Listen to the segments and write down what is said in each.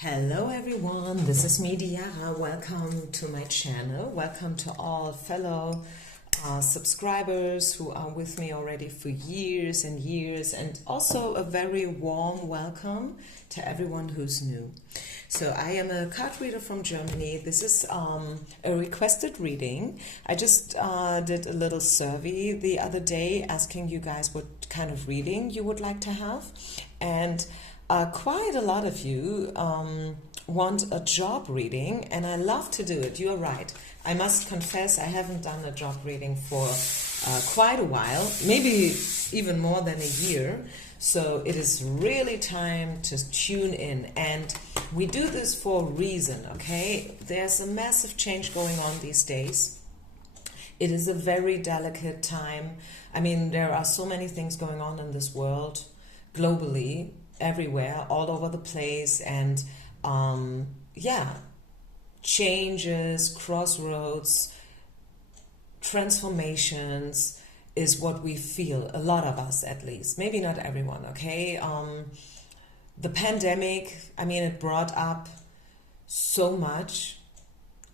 Hello everyone, this is me Diara. Welcome to my channel. Welcome to all fellow subscribers who are with me already for years and years, and also a very warm welcome to everyone who's new. So I am a card reader from Germany. This is a requested reading. I just did a little survey the other day asking you guys what kind of reading you would like to have, and quite a lot of you want a job reading, and I love to do it. You're right. I must confess I haven't done a job reading for quite a while, maybe even more than a year. So it is really time to tune in, and we do this for a reason, okay? There's a massive change going on these days. It is a very delicate time. I mean, there are so many things going on in this world, globally, everywhere, all over the place, and changes, crossroads, transformations is what we feel, a lot of us at least, maybe not everyone, okay? The pandemic, I mean, it brought up so much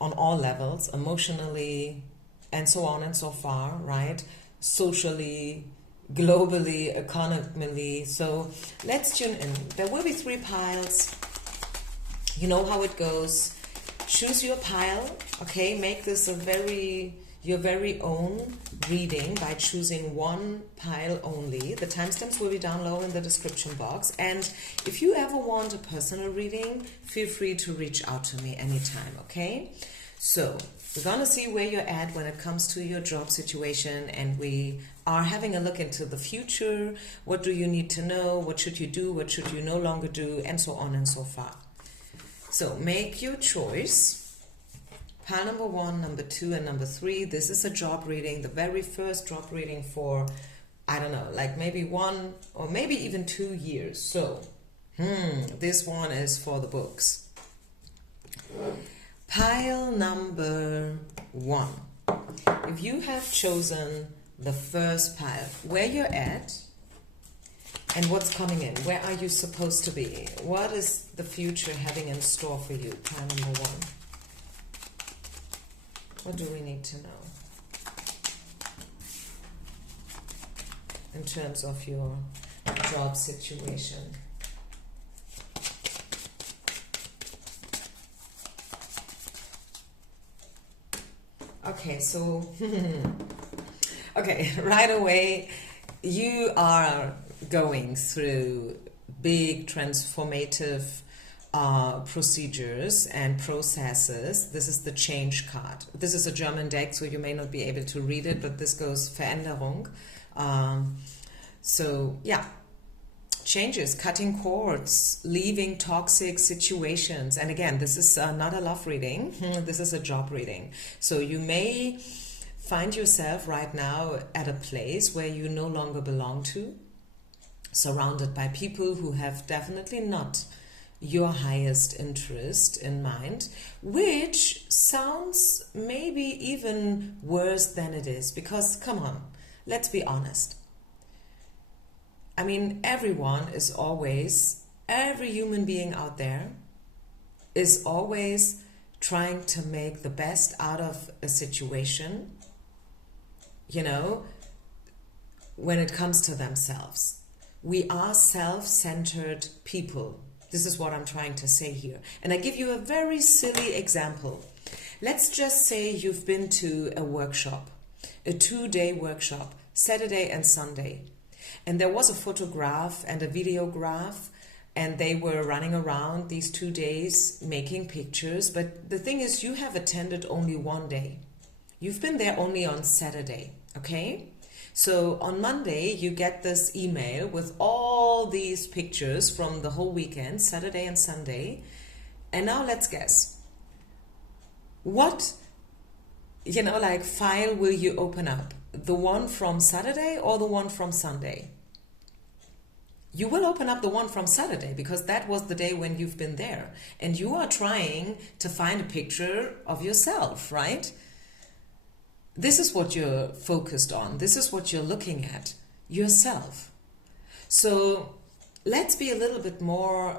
on all levels, emotionally and so on and so far, right? Socially, globally, economically. So let's tune in. There will be 3 piles. You know how it goes. Choose your pile, okay? Make this your very own reading by choosing one pile only. The timestamps will be down low in the description box. And if you ever want a personal reading, feel free to reach out to me anytime, okay? So we're gonna see where you're at when it comes to your job situation, and we are having a look into the future. What do you need to know? What should you do? What should you no longer do? And so on and so far. So make your choice. Pile number 1, number 2, and number 3. This is a job reading, the very first job reading for, I don't know, like maybe 1 or maybe even 2 years. So, this one is for the books. Pile number 1. If you have chosen the first pile, where you're at and what's coming in, where are you supposed to be? What is the future having in store for you? Pile number 1. What do we need to know in terms of your job situation? Okay, so okay, right away you are going through big transformative procedures and processes. This is the change card. This is a German deck, so you may not be able to read it, but this goes Veränderung. So yeah, changes, cutting cords, leaving toxic situations. And again, this is not a love reading. This is a job reading. So you may find yourself right now at a place where you no longer belong to, surrounded by people who have definitely not your highest interest in mind, which sounds maybe even worse than it is, because come on, let's be honest. I mean, everyone is always, every human being out there is always trying to make the best out of a situation, you know, when it comes to themselves. We are self-centered people. This is what I'm trying to say here. And I give you a very silly example. Let's just say you've been to a workshop, a 2-day workshop, Saturday and Sunday. And there was a photograph and a videograph, and they were running around these 2 days making pictures. But the thing is, you have attended only 1 day. You've been there only on Saturday, okay? So on Monday, you get this email with all these pictures from the whole weekend, Saturday and Sunday. And now let's guess. What, file will you open up? The one from Saturday or the one from Sunday? You will open up the one from Saturday, because that was the day when you've been there. And you are trying to find a picture of yourself, right? This is what you're focused on. This is what you're looking at, yourself. So let's be a little bit more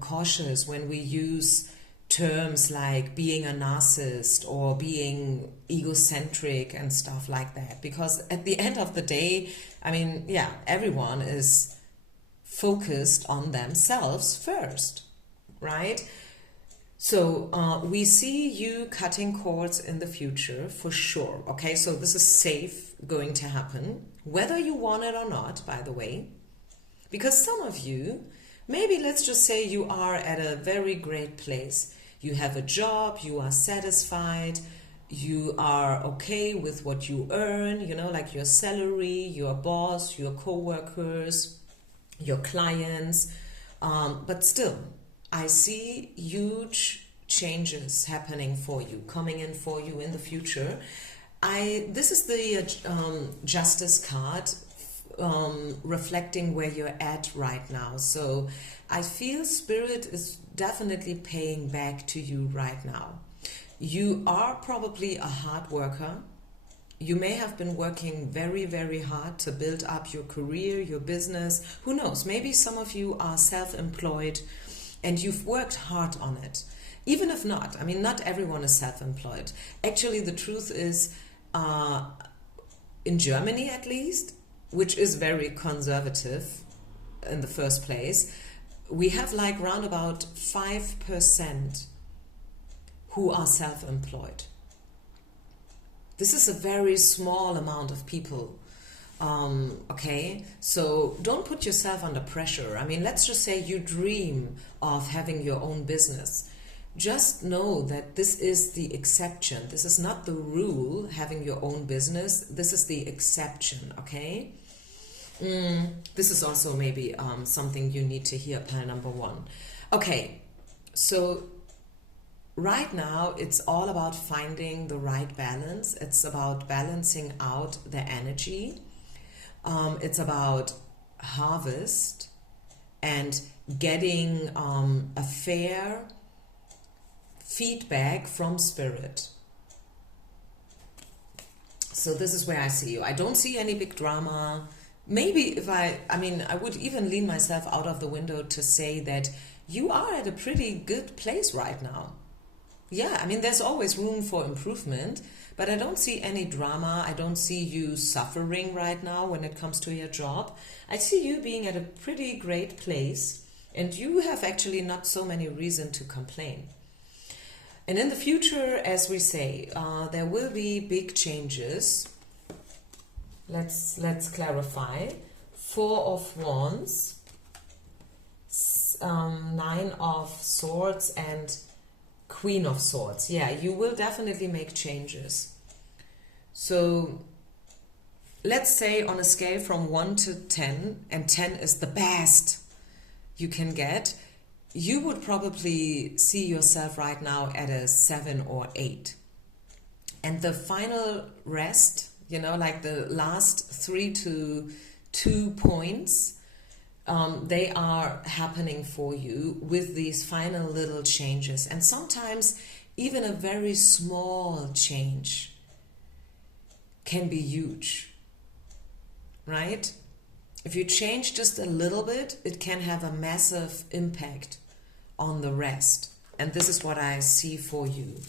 cautious when we use terms like being a narcissist or being egocentric and stuff like that, because at the end of the day, I mean, yeah, everyone is focused on themselves first, right? So we see you cutting cords in the future for sure. Okay, so this is safe going to happen, whether you want it or not, by the way. Because some of you, maybe let's just say you are at a very great place. You have a job, you are satisfied, you are okay with what you earn, you know, like your salary, your boss, your co-workers, your clients. But still, I see huge changes happening for you, coming in for you in the future. This is the Justice card, reflecting where you're at right now. So I feel Spirit is definitely paying back to you right now. You are probably a hard worker. You may have been working very, very hard to build up your career, your business. Who knows? Maybe some of you are self-employed and you've worked hard on it. Even if not, I mean, not everyone is self-employed. Actually, the truth is, in Germany at least, which is very conservative in the first place, we have like round about 5% who are self-employed. This is a very small amount of people. Okay, so don't put yourself under pressure. I mean, let's just say you dream of having your own business. Just know that this is the exception. This is not the rule, having your own business. This is the exception, okay? This is also maybe something you need to hear, pile number one. Okay, so right now it's all about finding the right balance. It's about balancing out the energy. It's about harvest and getting a fair feedback from Spirit. So this is where I see you. I don't see any big drama. Maybe if I would even lean myself out of the window to say that you are at a pretty good place right now. Yeah, I mean, there's always room for improvement, but I don't see any drama. I don't see you suffering right now when it comes to your job. I see you being at a pretty great place, and you have actually not so many reasons to complain. And in the future, as we say, there will be big changes. Let's clarify. 4 of Wands, 9 of Swords, and Queen of Swords. Yeah, you will definitely make changes. So let's say on a scale from 1 to 10, and 10 is the best you can get, you would probably see yourself right now at a 7 or 8. And the final rest, you know, like the last 3 to 2 points, they are happening for you with these final little changes. And sometimes even a very small change can be huge, right? If you change just a little bit, it can have a massive impact on the rest. And this is what I see for you.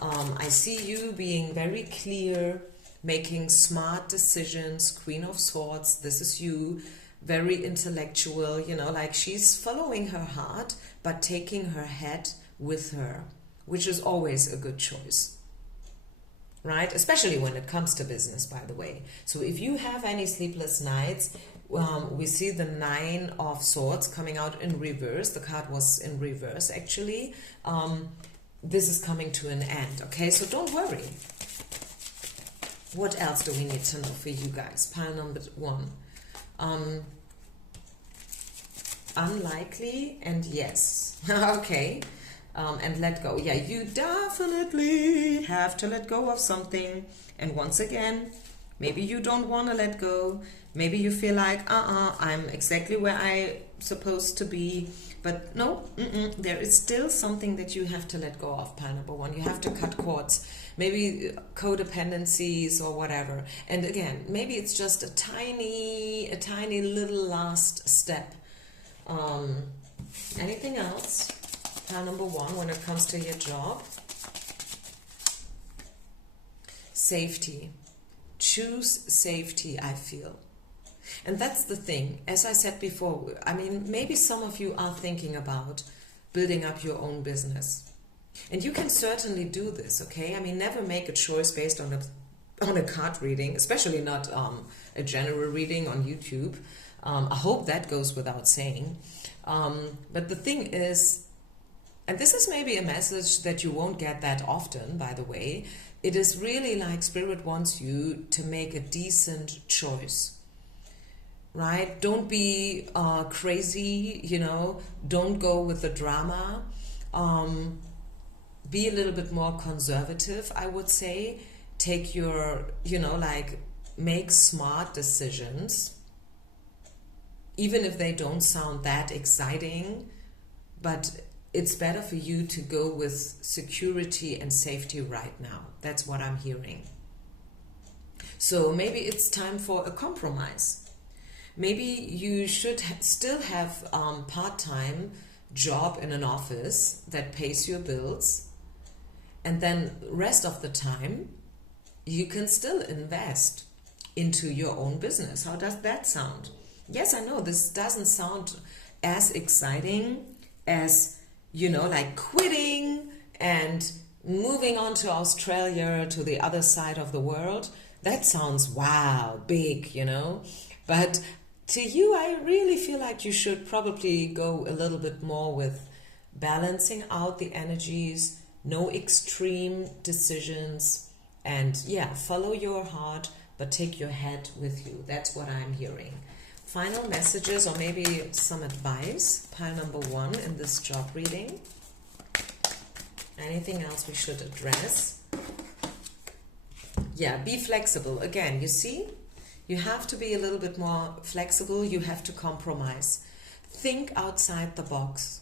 I see you being very clear, making smart decisions. Queen of Swords, this is you. Very intellectual, you know, like she's following her heart, but taking her head with her, which is always a good choice, right? Especially when it comes to business, by the way. So if you have any sleepless nights, we see the 9 of Swords coming out in reverse. The card was in reverse, actually. This is coming to an end, okay? So don't worry. What else do we need to know for you guys? Pile number 1. Unlikely and yes. Okay. And let go. Yeah, you definitely have to let go of something. And once again, maybe you don't want to let go. Maybe you feel like, I'm exactly where I'm supposed to be. But no, there is still something that you have to let go of, pile number 1. You have to cut cords. Maybe codependencies or whatever. And again, maybe it's just a tiny little last step. Anything else? Pile number 1 when it comes to your job. Safety. Choose safety, I feel. And that's the thing. As I said before, I mean, maybe some of you are thinking about building up your own business. And you can certainly do this, okay? I mean, never make a choice based on a card reading, especially not a general reading on YouTube. I hope that goes without saying. But the thing is, and this is maybe a message that you won't get that often, by the way, it is really like Spirit wants you to make a decent choice. Right? Don't be crazy, you know, don't go with the drama. Be a little bit more conservative, I would say. Take your, you know, like, make smart decisions, even if they don't sound that exciting, but it's better for you to go with security and safety right now. That's what I'm hearing. So maybe it's time for a compromise. Maybe you should still have part-time job in an office that pays your bills, and then rest of the time you can still invest into your own business. How does that sound? Yes, I know this doesn't sound as exciting as, you know, like quitting and moving on to Australia, to the other side of the world. That sounds wow, big, you know. But to you, I really feel like you should probably go a little bit more with balancing out the energies, no extreme decisions, and yeah, follow your heart, but take your head with you. That's what I'm hearing. Final messages or maybe some advice, pile number 1 in this job reading. Anything else we should address? Yeah, be flexible. Again, you see? You have to be a little bit more flexible. You have to compromise. Think outside the box.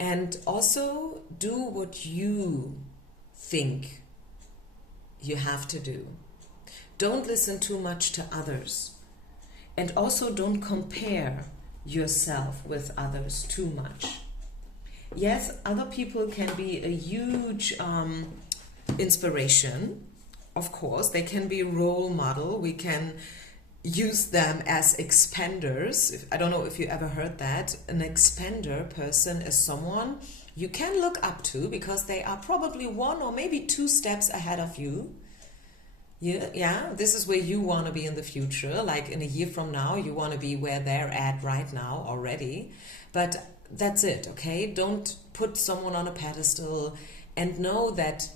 And also do what you think you have to do. Don't listen too much to others. And also don't compare yourself with others too much. Yes, other people can be a huge inspiration. Of course, they can be role model. We can use them as expanders. I don't know if you ever heard that. An expander person is someone you can look up to because they are probably 1 or maybe 2 steps ahead of you. Yeah, this is where you want to be in the future. Like in a year from now, you want to be where they're at right now already. But that's it, okay? Don't put someone on a pedestal, and know that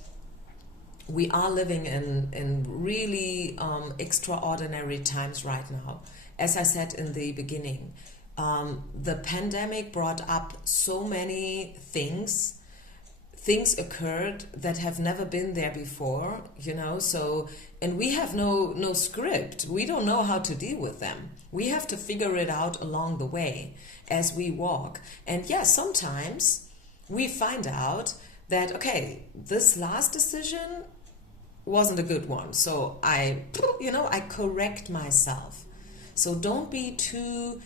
we are living in really extraordinary times right now. As I said in the beginning, the pandemic brought up so many things. Things occurred that have never been there before, you know, so, and we have no script. We don't know how to deal with them. We have to figure it out along the way as we walk. And yeah, sometimes we find out that, okay, this last decision wasn't a good one. So I correct myself. So don't you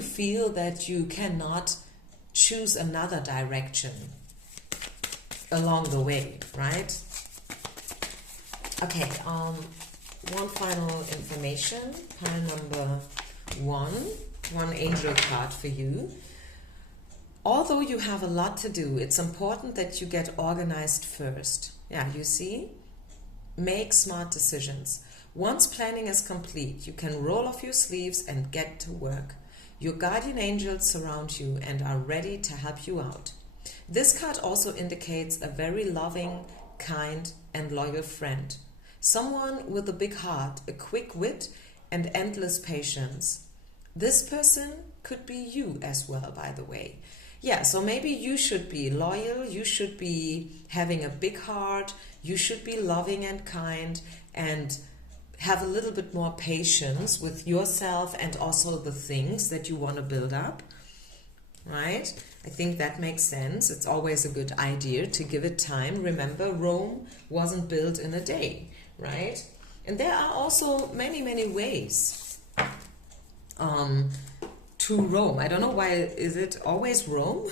feel that you cannot choose another direction along the way, right? Okay, one final information, pile number 1 angel card for you. Although you have a lot to do, it's important that you get organized first. Yeah, you see? Make smart decisions. Once planning is complete, you can roll off your sleeves and get to work. Your guardian angels surround you and are ready to help you out. This card also indicates a very loving, kind, and loyal friend. Someone with a big heart, a quick wit, and endless patience. This person could be you as well, by the way. Yeah, so maybe you should be loyal, you should be having a big heart, you should be loving and kind, and have a little bit more patience with yourself and also the things that you want to build up, right? I think that makes sense. It's always a good idea to give it time. Remember, Rome wasn't built in a day, right? And there are also many, many ways to Rome. I don't know why is it always Rome,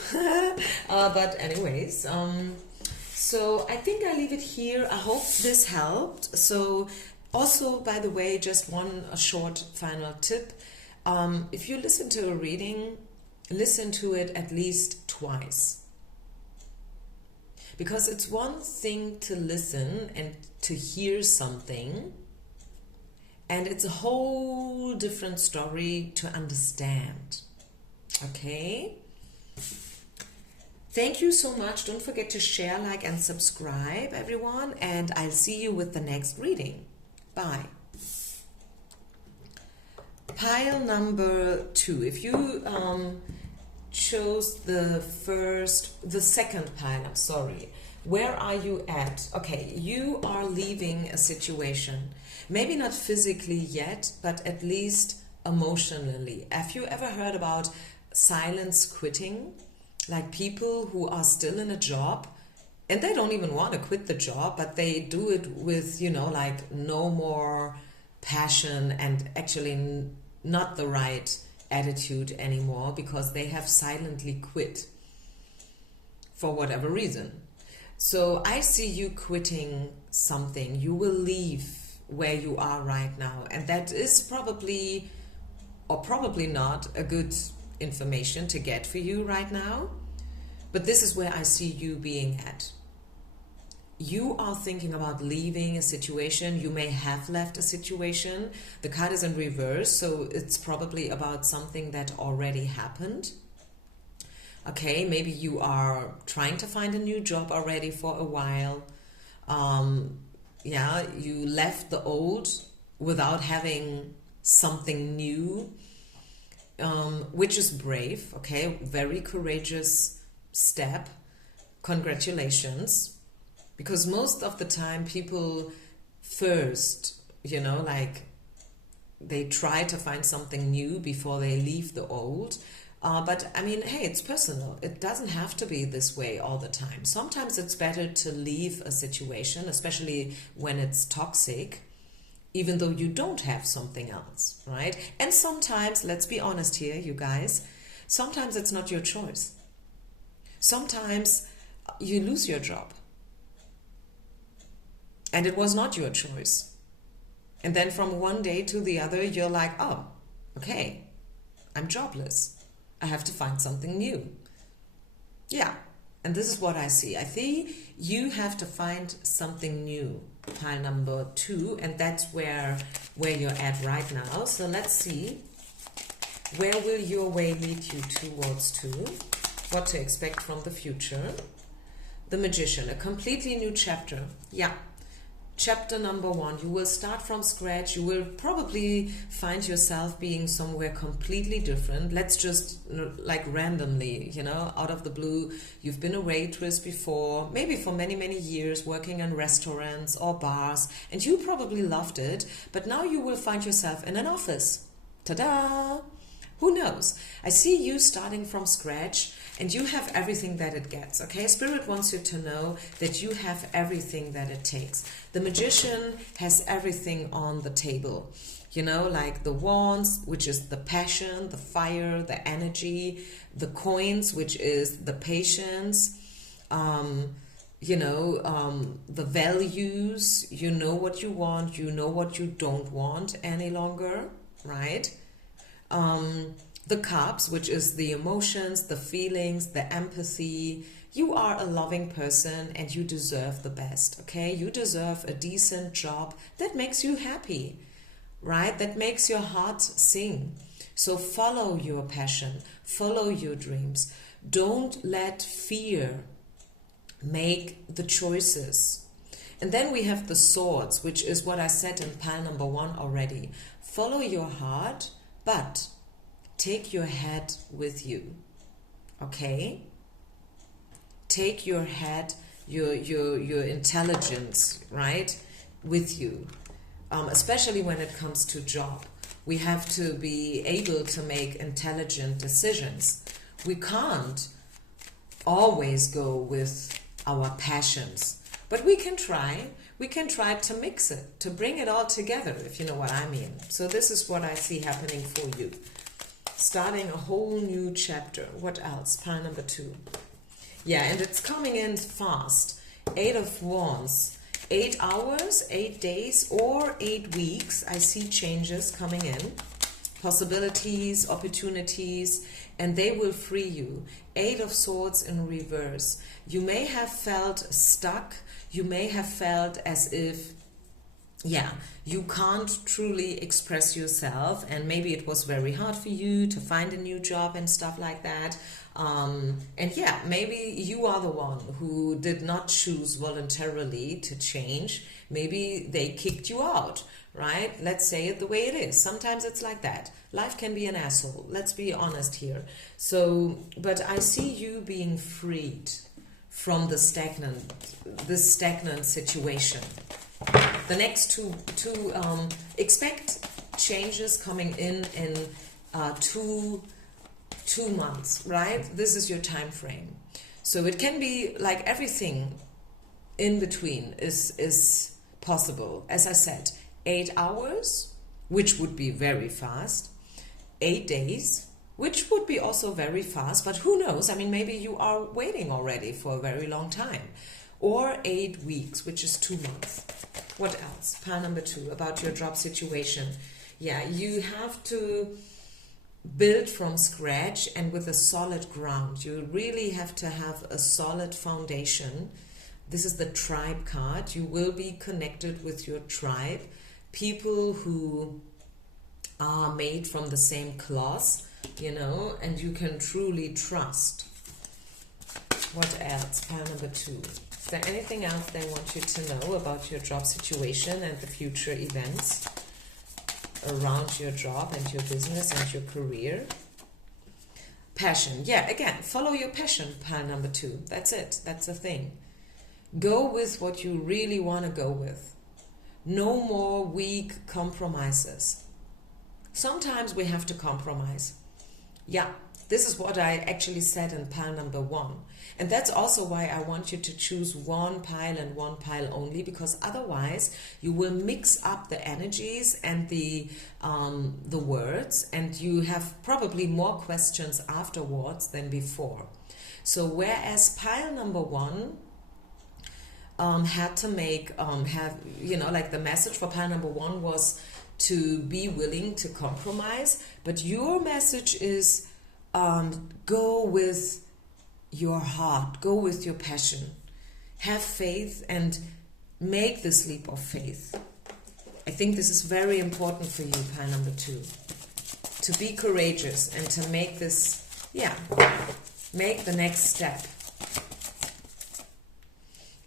but anyways, so I think I leave it here. I hope this helped. So also, by the way, just a short final tip. If you listen to a reading, listen to it at least twice. Because it's one thing to listen and to hear something, and it's a whole different story to understand. Okay? Thank you so much. Don't forget to share, like, and subscribe, everyone. And I'll see you with the next reading. Bye. Pile number 2. If you chose the second pile, I'm sorry. Where are you at? Okay, you are leaving a situation. Maybe not physically yet, but at least emotionally. Have you ever heard about silence quitting? Like people who are still in a job and they don't even want to quit the job, but they do it with, like no more passion and actually not the right attitude anymore because they have silently quit for whatever reason. So I see you quitting something. You will leave where you are right now, and that is probably or probably not a good information to get for you right now, but this is where I see you being at. You are thinking about leaving a situation. You may have left a situation. The card is in reverse, so it's probably about something that already happened. Okay, maybe you are trying to find a new job already for a while. Yeah, you left the old without having something new, which is brave, okay? Very courageous step. Congratulations. Because most of the time people first, like they try to find something new before they leave the old. But I mean, hey, it's personal. It doesn't have to be this way all the time. Sometimes it's better to leave a situation, especially when it's toxic, even though you don't have something else, right? And sometimes, let's be honest here, you guys, sometimes it's not your choice. Sometimes you lose your job. And it was not your choice. And then from one day to the other, you're like, oh, okay, I'm jobless. I have to find something new. Yeah, and this is what I see. I see you have to find something new, pile number 2, and that's where you're at right now. So let's see, where will your way lead you towards to? What to expect from the future? The Magician, a completely new chapter. Yeah. Chapter number 1, you will start from scratch. You will probably find yourself being somewhere completely different. Let's just like randomly, out of the blue, you've been a waitress before, maybe for many, many years, working in restaurants or bars, and you probably loved it, but now you will find yourself in an office. Ta-da! Who knows? I see you starting from scratch, and you have everything that it gets, okay? Spirit wants you to know that you have everything that it takes. The Magician has everything on the table, like the Wands, which is the passion, the fire, the energy, the Coins, which is the patience, the values, what you want, what you don't want any longer, right? The Cups, which is the emotions, the feelings, the empathy. You are a loving person and you deserve the best, okay? You deserve a decent job that makes you happy, right? That makes your heart sing. So follow your passion, follow your dreams. Don't let fear make the choices. And then we have the Swords, which is what I said in pile number 1 already. Follow your heart, but take your head with you, okay? Take your head, your intelligence, right, with you, especially when it comes to job. We have to be able to make intelligent decisions. We can't always go with our passions, but we can try. We can try to mix it, to bring it all together, if you know what I mean. So this is what I see happening for you. starting a whole new chapter. What else? Pile number 2. Yeah, and it's coming in fast. 8 of Wands. 8 hours, 8 days, or 8 weeks. I see changes coming in. Possibilities, opportunities, and they will free you. 8 of Swords in reverse. You may have felt stuck. You may have felt as if, yeah, you can't truly express yourself, and maybe it was very hard for you to find a new job and stuff like that. And yeah, maybe you are the one who did not choose voluntarily to change. Maybe they kicked you out, right? Let's say it the way it is. Sometimes it's like that. Life can be an asshole. Let's be honest here. So, but I see you being freed from the stagnant situation. The next two expect changes coming in 2 months, right? This is your time frame. So it can be like everything in between is possible. As I said, 8 hours, which would be very fast. 8 days, which would be also very fast, but who knows? I mean, maybe you are waiting already for a very long time. Or 8 weeks, which is 2 months. What else? Pile number 2, about your job situation. Yeah, you have to build from scratch and with a solid ground. You really have to have a solid foundation. This is the tribe card. You will be connected with your tribe. People who are made from the same cloth, you know, and you can truly trust. What else? Pile number 2. Is there anything else they want you to know about your job situation and the future events around your job and your business and your career? Passion. Yeah, again, follow your passion, pile number 2. That's it. That's the thing. Go with what you really want to go with. No more weak compromises. Sometimes we have to compromise. Yeah, this is what I actually said in pile number 1. And that's also why I want you to choose one pile and one pile only, because otherwise you will mix up the energies and the words, and you have probably more questions afterwards than before. So whereas pile number 1 had to make, like the message for pile number 1 was to be willing to compromise, but your message is go with your heart, go with your passion, have faith and make this leap of faith. I think this is very important for you, pile number 2, to be courageous and to make this, make the next step.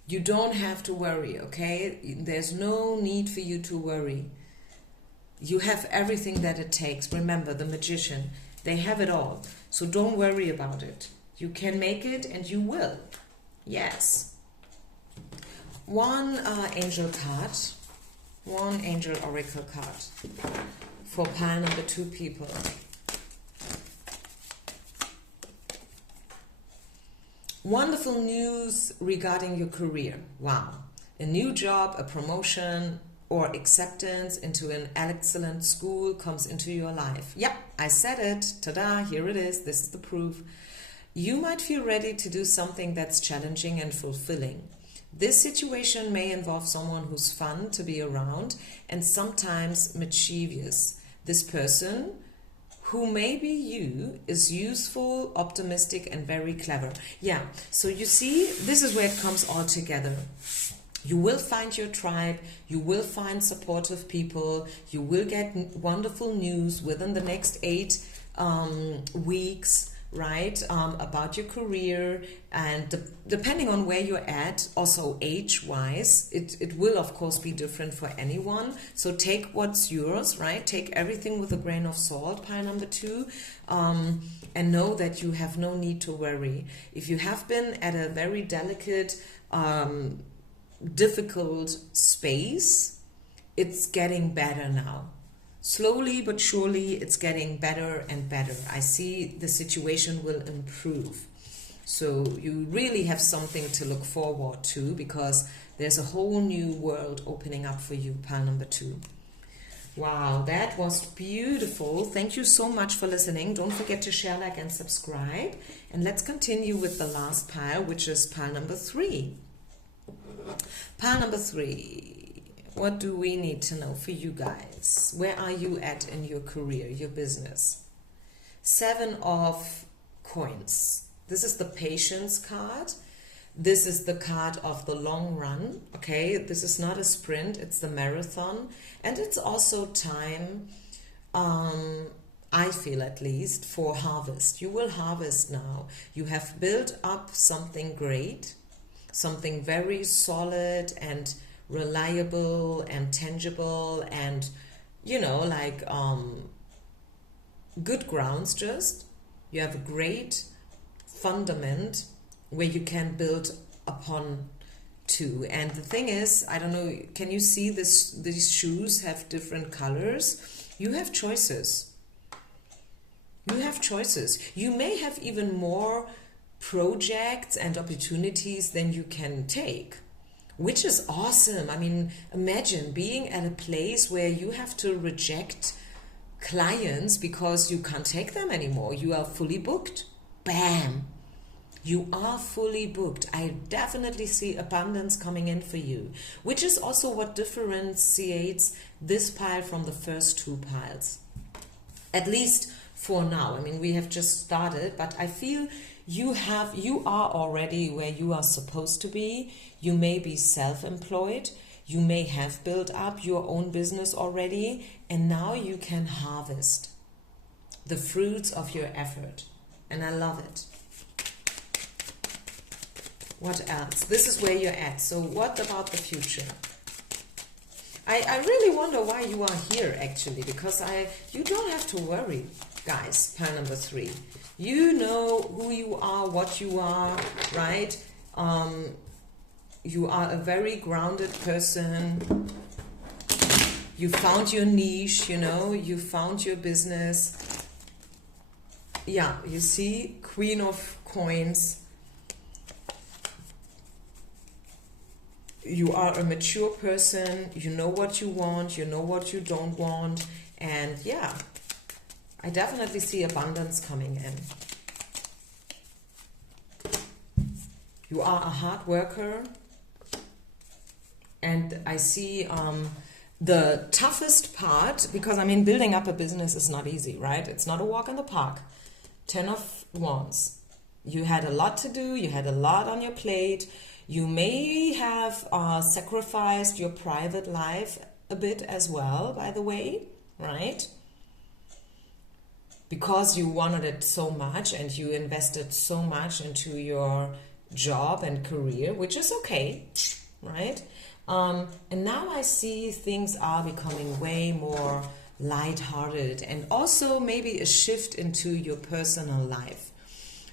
You don't have to worry, okay? There's no need for you to worry. You have everything that it takes. Remember, the magician, they have it all. So don't worry about it. You can make it and you will. Yes. One angel card. One angel oracle card. For pile number 2 people. Wonderful news regarding your career. Wow. A new job, a promotion, or acceptance into an excellent school comes into your life. Yep, I said it. Ta-da, here it is. This is the proof. You might feel ready to do something that's challenging and fulfilling. This situation may involve someone who's fun to be around and sometimes mischievous. This person, who may be you, is useful, optimistic, and very clever. Yeah, so you see, this is where it comes all together. You will find your tribe, you will find supportive people, you will get wonderful news within the next 8 weeks, right, about your career, and depending on where you're at, also age-wise, it will of course be different for anyone. So take what's yours, right? Take everything with a grain of salt, pile number 2, and know that you have no need to worry. If you have been at a very delicate, difficult space, it's getting better now. Slowly but surely it's getting better and better. I see the situation will improve. So you really have something to look forward to, because there's a whole new world opening up for you, pile number 2. Wow, that was beautiful. Thank you so much for listening. Don't forget to share, like, and subscribe. And let's continue with the last pile, which is pile number 3. Pile number 3. What do we need to know for you guys? Where are you at in your career, your business? 7 of coins. This is the patience card. This is the card of the long run, okay? This is not a sprint, it's the marathon. And it's also time, I feel at least, for harvest. You will harvest now. You have built up something great, something very solid and reliable and tangible and, you know, like good grounds just. You have a great fundament where you can build upon to. And the thing is, I don't know, can you see this? These shoes have different colors. You have choices. You have choices. You may have even more projects and opportunities than you can take, which is awesome. I mean, imagine being at a place where you have to reject clients because you can't take them anymore. You are fully booked. Bam! You are fully booked. I definitely see abundance coming in for you, which is also what differentiates this pile from the first 2 piles. At least for now. I mean, we have just started, but I feel you are already where you are supposed to be. You may be self-employed. You may have built up your own business already, and now you can harvest the fruits of your effort. And I love it. What else? This is where you're at. So what about the future? I really wonder why you are here, actually, because you don't have to worry, guys. Pile number 3. You know who you are, what you are, right? You are a very grounded person. You found your niche, you know, you found your business. Yeah, you see, Queen of Coins. You are a mature person, you know what you want, you know what you don't want, and yeah, I definitely see abundance coming in. You are a hard worker, and I see the toughest part, because I mean, building up a business is not easy, right? It's not a walk in the park. 10 of Wands. You had a lot to do, you had a lot on your plate. You may have sacrificed your private life a bit as well, by the way, right? Because you wanted it so much and you invested so much into your job and career, which is okay, right? And now I see things are becoming way more lighthearted, and also maybe a shift into your personal life.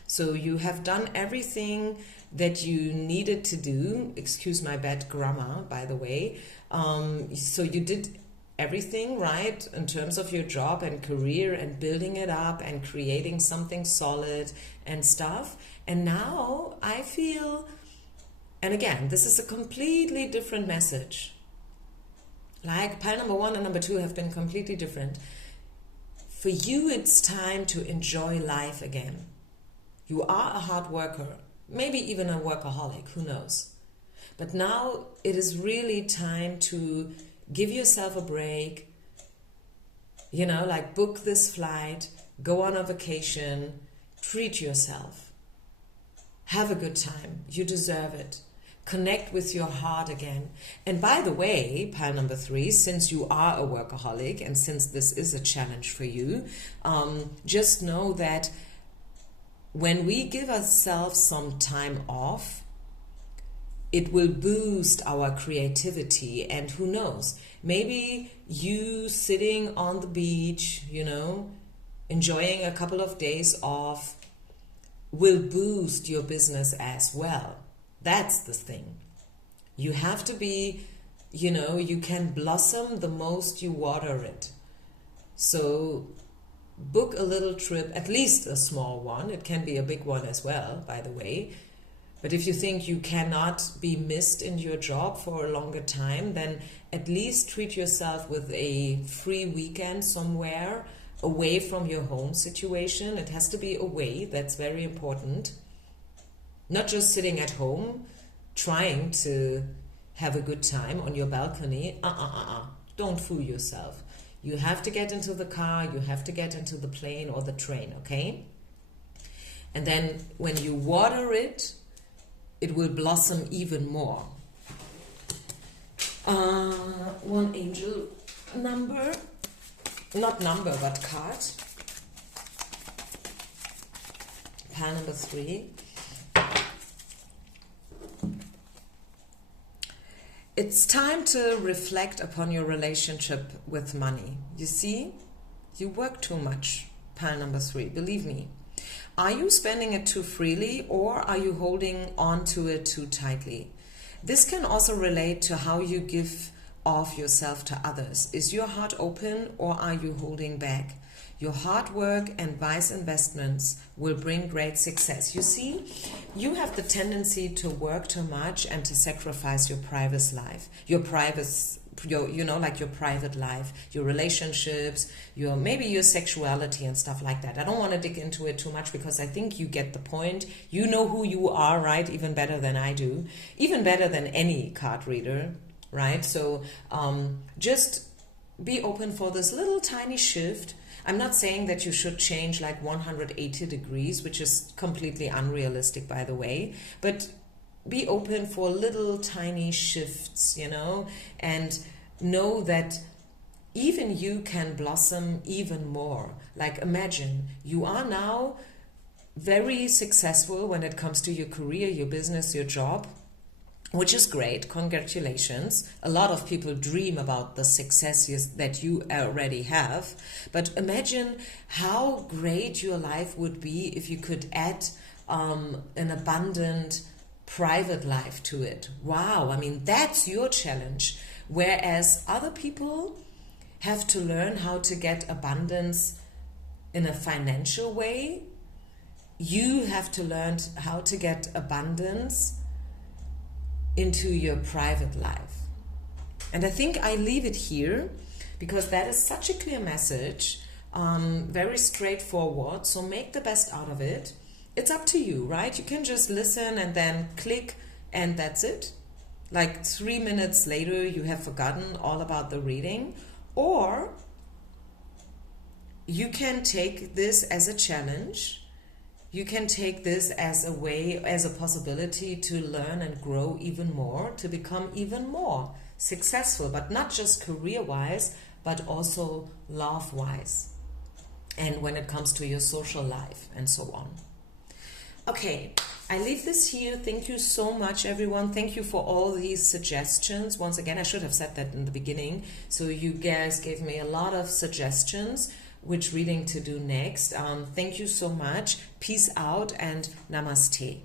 So you have done everything that you needed to do. Excuse my bad grammar, by the way. So you did everything right in terms of your job and career and building it up and creating something solid and stuff. And now I feel, and again, this is a completely different message. Like pile number 1 and number 2 have been completely different. For you, it's time to enjoy life again. You are a hard worker, maybe even a workaholic, who knows. But now it is really time to give yourself a break, you know, like book this flight, go on a vacation, treat yourself, have a good time, you deserve it. Connect with your heart again. And by the way, pile number 3, since you are a workaholic and since this is a challenge for you, just know that when we give ourselves some time off, it will boost our creativity. And who knows, maybe you sitting on the beach, you know, enjoying a couple of days off will boost your business as well. That's the thing. You have to be, you know, you can blossom the most you water it. So book a little trip, at least a small one. It can be a big one as well, by the way. But if you think you cannot be missed in your job for a longer time, then at least treat yourself with a free weekend somewhere away from your home situation. It has to be away, that's very important. Not just sitting at home trying to have a good time on your balcony. Don't fool yourself. You have to get into the car, you have to get into the plane or the train, okay? And then when you water it, it will blossom even more. One angel number, not number, but card. Pile number 3. It's time to reflect upon your relationship with money. You see, you work too much. Pile number 3, believe me. Are you spending it too freely, or are you holding on to it too tightly? This can also relate to how you give of yourself to others. Is your heart open, or are you holding back? Your hard work and wise investments will bring great success. You see, you have the tendency to work too much and to sacrifice your private life, your private life, your relationships, maybe your sexuality and stuff like that. I don't want to dig into it too much because I think you get the point. You know who you are, right? Even better than I do, even better than any card reader, right? So just be open for this little tiny shift. I'm not saying that you should change like 180 degrees, which is completely unrealistic, by the way, but be open for little tiny shifts, and know that even you can blossom even more. Like, imagine you are now very successful when it comes to your career, your business, your job, which is great. Congratulations. A lot of people dream about the successes that you already have. But imagine how great your life would be if you could add an abundant private life to it. Wow, I mean, that's your challenge. Whereas other people have to learn how to get abundance in a financial way, you have to learn how to get abundance into your private life. And I think I leave it here because that is such a clear message, very straightforward. So make the best out of it. It's up to you, right? You can just listen and then click and that's it. Like 3 minutes later, you have forgotten all about the reading. Or you can take this as a challenge. You can take this as a way, as a possibility to learn and grow even more, to become even more successful, but not just career-wise, but also love-wise. And when it comes to your social life and so on. Okay, I leave this here. Thank you so much, everyone. Thank you for all these suggestions. Once again, I should have said that in the beginning. So you guys gave me a lot of suggestions which reading to do next. Thank you so much. Peace out and namaste.